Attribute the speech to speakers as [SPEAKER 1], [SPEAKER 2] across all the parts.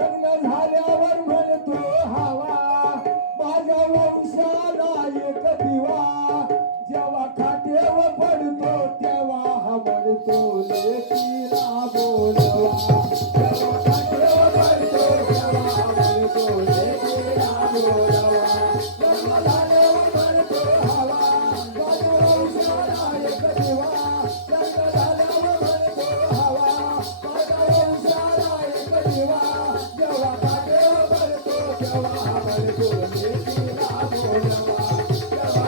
[SPEAKER 1] लग्न झाल्यावर म्हणतो हवा माझ्या वंशाला एक दिवा. जेव्हा खाटेवर पडतो तेव्हा हा म्हणतो लेकीला बोलवा. Thank you.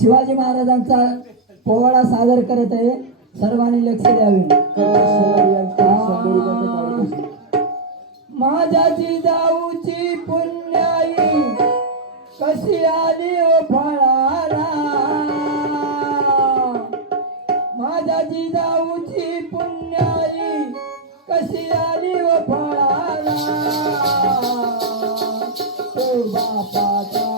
[SPEAKER 2] शिवाजी महाराजांचा पोवाडा सादर करत आहे. सर्वांनी लक्ष द्यावे. माझ्या जिजाऊची पुण्याई कशी आली ओ फळाला? माझ्या जाऊची पुण्याई कशी आली ओ फळाला? बापाचा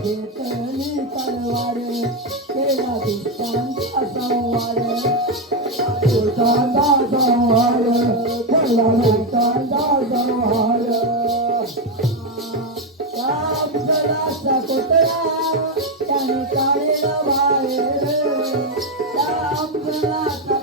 [SPEAKER 2] घेतली तलवार तेव्हा दुष्टांचा संवार दुष्टांचा संहार तेव्हा
[SPEAKER 1] दुष्टांचा संहार
[SPEAKER 2] राम जराचा पुतळा त्याने काढेला बाहेर राम जराचा